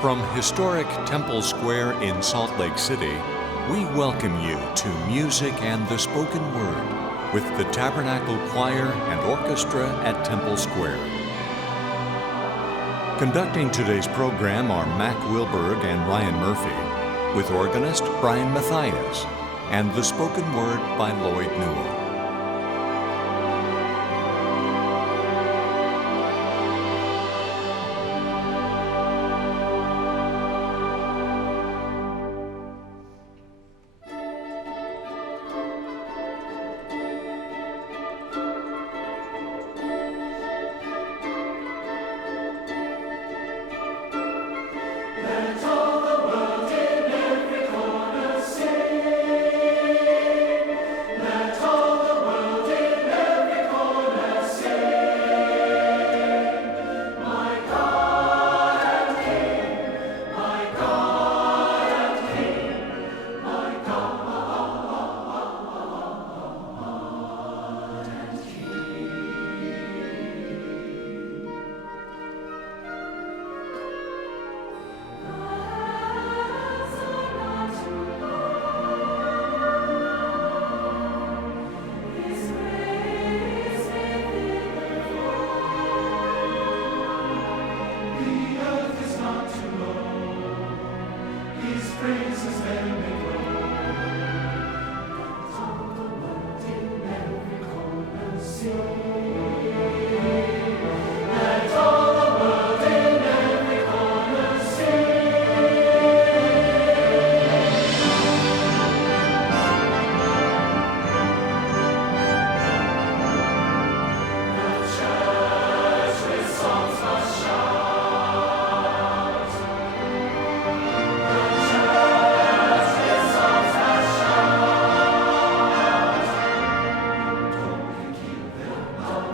From historic Temple Square in Salt Lake City, we welcome you to Music and the Spoken Word with the Tabernacle Choir and Orchestra at Temple Square. Conducting today's program are Mac Wilberg and Ryan Murphy, with organist Brian Mathias, and the spoken word by Lloyd Newell.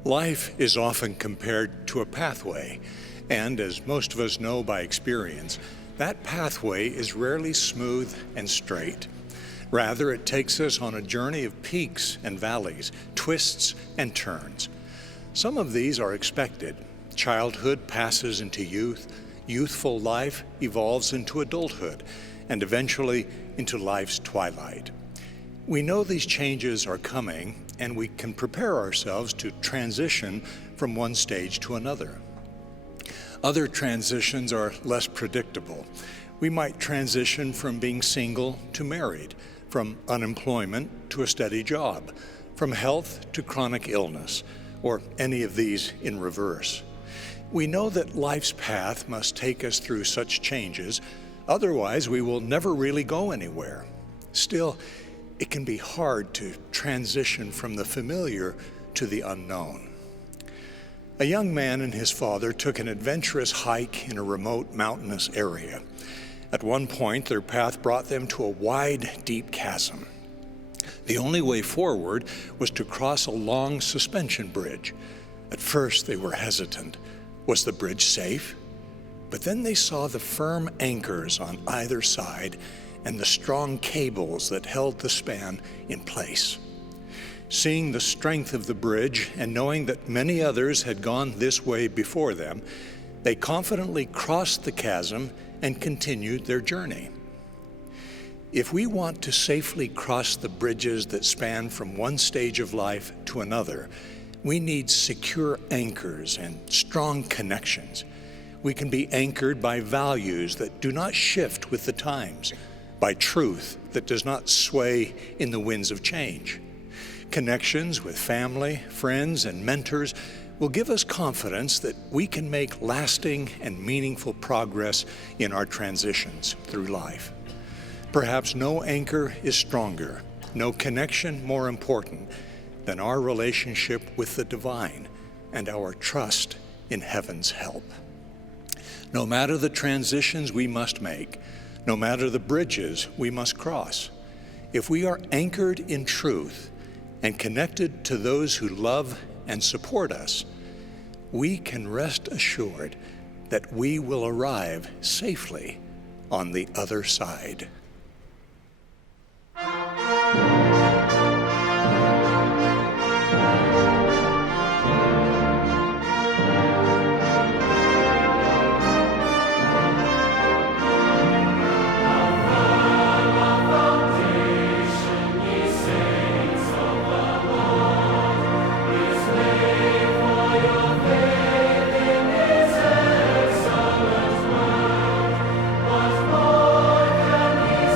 Life is often compared to a pathway, and as most of us know by experience, that pathway is rarely smooth and straight. Rather, it takes us on a journey of peaks and valleys, twists and turns. Some of these are expected. Childhood passes into youth, youthful life evolves into adulthood, and eventually into life's twilight. We know these changes are coming, and we can prepare ourselves to transition from one stage to another. Other transitions are less predictable. We might transition from being single to married, from unemployment to a steady job, from health to chronic illness, or any of these in reverse. We know that life's path must take us through such changes, otherwise we will never really go anywhere. Still, it can be hard to transition from the familiar to the unknown. A young man and his father took an adventurous hike in a remote mountainous area. At one point, their path brought them to a wide, deep chasm. The only way forward was to cross a long suspension bridge. At first, they were hesitant. Was the bridge safe? But then they saw the firm anchors on either side and the strong cables that held the span in place. Seeing the strength of the bridge and knowing that many others had gone this way before them, they confidently crossed the chasm and continued their journey. If we want to safely cross the bridges that span from one stage of life to another, we need secure anchors and strong connections. We can be anchored by values that do not shift with the times, by truth that does not sway in the winds of change. Connections with family, friends, and mentors will give us confidence that we can make lasting and meaningful progress in our transitions through life. Perhaps no anchor is stronger, no connection more important than our relationship with the divine and our trust in heaven's help. No matter the transitions we must make, no matter the bridges we must cross, if we are anchored in truth and connected to those who love and support us, we can rest assured that we will arrive safely on the other side.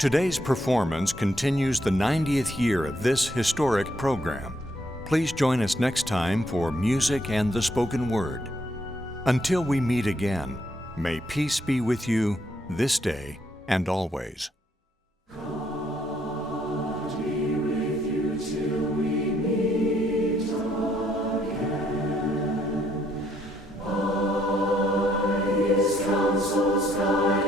Today's performance continues the 90th year of this historic program. Please join us next time for Music and the Spoken Word. Until we meet again, may peace be with you this day and always. Counsel sky.